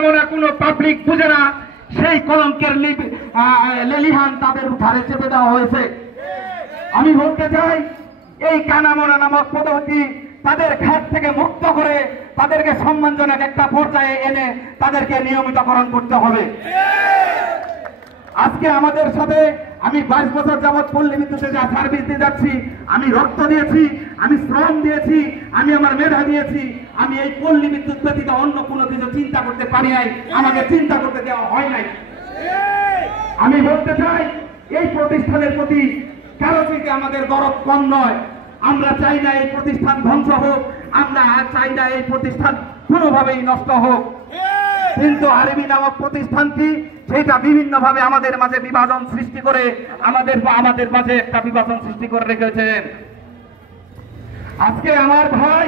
আমরা কোনো পাবলিক বুঝে না, সেই কলঙ্কের লেলিহান তাদের ঘাড়ে চেপে দেওয়া হয়েছে। আমি বলতে চাই, এই কানামোনা নামক পদ্ধতি তাদের ঘাট থেকে মুক্ত করে তাদেরকে সম্মানজনক একটা পর্যায়ে এনে তাদেরকে নিয়মিতকরণ করতে হবে। আজকে আমাদের সাথে আমি 22 বছর যাবৎ পল্লী বিদ্যুতে যা সার্ভিস দিয়ে যাচ্ছি, আমি রক্ত দিয়েছি, আমি শ্রম দিয়েছি, আমি আমার মেধা দিয়েছি। আমি এই পল্লী বিদ্যুৎ ব্যতীত অন্য কোনো কিছু চিন্তা করতে পারি নাই, আমাকে চিন্তা করতে দেওয়া হয় নাই। আমি বলতে চাই, এই প্রতিষ্ঠানের প্রতি কারো থেকে আমাদের দরদ কম নয়। আমরা চাই না এই প্রতিষ্ঠান ধ্বংস হোক, আমরা চাই না এই প্রতিষ্ঠান কোনোভাবেই নষ্ট হোক। কিন্তু আরবি নামক প্রতিষ্ঠানটি সেটা বিভিন্ন ভাবে আমাদের মাঝে বিভাজন সৃষ্টি করে আমাদের মাঝে একটা বিভাজন সৃষ্টি করে রেখেছেন। আজকে আমার ভাই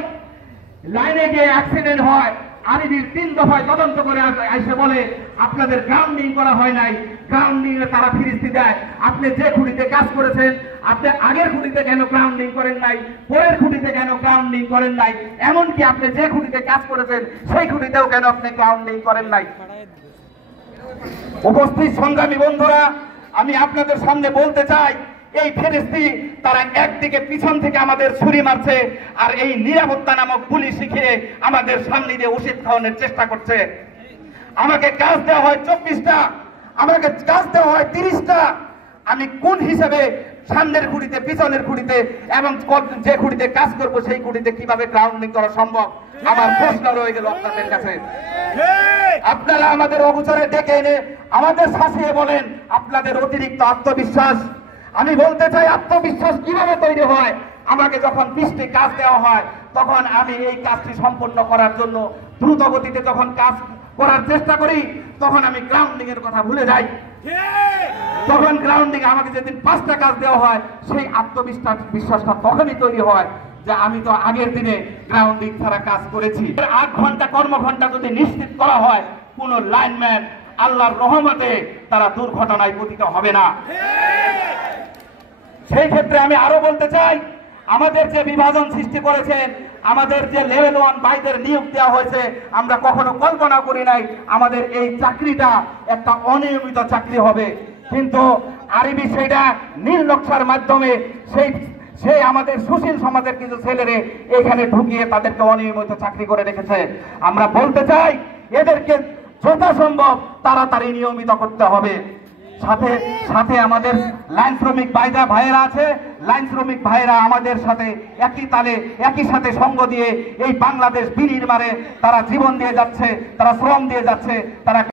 লাইনে গিয়ে অ্যাক্সিডেন্ট হয়, আরবির 3 দফায় তদন্ত করে এসে বলে আপনাদের গ্রাউন্ডিং করা হয় নাই। গ্রাউন্ডিং এ তারা ফিরিস্তি দেয়, আপনি যে খুঁটিতে কাজ করেছেন, আপনি আগের খুঁটিতে কেন গ্রাউন্ডিং করেন নাই, পরের খুঁটিতে কেন গ্রাউন্ডিং করেন নাই, এমনকি আপনি যে খুঁটিতে কাজ করেছেন সেই খুঁটিতেও কেন আপনি গ্রাউন্ডিং করেন নাই। উপস্থিত সংগ্রামী বন্ধুরা, আমি আপনাদের সামনে বলতে চাই, এই ফেরেশতি তারা একদিকে পিছন থেকে আমাদের ছুরি মারছে, আর এই নিরাপত্তা নামক পুলিশ শিখিয়ে আমাদের সামনে দিয়ে ওষুধ খাওয়ানোর চেষ্টা করছে। আমাকে কাজ দেওয়া হয় 24টা, আমাকে কাজ দেওয়া হয় 30টা। আমি কোন হিসাবে সামনের খুঁটিতে, পিছনের খুঁটিতে এবং যে খুঁটিতে কাজ করবো সেই খুঁটিতে কিভাবে গ্রাউন্ডিং করা সম্ভব? আমার প্রশ্ন রয়ে গেল আপনাদের কাছে। আপনারা আমাদের অগোচরে ডেকে এনে আমাদের শাসিয়ে বলেন আপনাদের অতিরিক্ত আত্মবিশ্বাস। আমি বলতে চাই, আত্মবিশ্বাস কিভাবে তৈরি হয়? আমাকে যখন 20টি কাজ দেওয়া হয়, তখন আমি এই কাজটি সম্পন্ন করার জন্য দ্রুত গতিতে যখন কাজ করার চেষ্টা করি, তখন আমি গ্রাউন্ডিং এর কথা ভুলে যাই। তখন গ্রাউন্ডিং আমাকে যেদিন 5টা কাজ দেওয়া হয়, সেই আত্মবিশ্বাসটা তখনই তৈরি হয় যে আমি তো আগের দিনে গ্রাউন্ডিং ছাড়া কাজ করেছি। 8 ঘন্টা কর্মঘণ্টা যদি নিশ্চিত করা হয়, কোন লাইনম্যান আল্লাহর রহমতে তারা দুর্ঘটনায় পতিত হবে না। সেই ক্ষেত্রে আমি আরো বলতে চাই, আমাদের যে বিভাজন সৃষ্টি করেছেন, আমাদের যে লেভেল 1 বাইদের নিয়োগ দেওয়া হয়েছে, আমরা কখনো কল্পনা করি নাই আমাদের এই চাকরিটা একটা অনিয়মিত চাকরি হবে। কিন্তু আরবি সেইটা নীল নকশার মাধ্যমে সেই আমাদের সুশীল সমাজের কিছু ছেলেরে এখানে ঢুকিয়ে তাদেরকে অনিয়মিত চাকরি করে রেখেছে। আমরা বলতে চাই, এদেরকে যথাসম্ভব তাড়াতাড়ি নিয়মিত করতে হবে। সাথে সাথে আমাদের লাইন শ্রমিক ভাইয়েরা আছে, লাইন শ্রমিক ভাইয়েরা আমাদের সাথে একই তালে একই সাথে সঙ্গ দিয়ে এই বাংলাদেশ বিনির্মাণে তারা জীবন দিয়ে যাচ্ছে, তারা শ্রম দিয়ে যাচ্ছে, তারা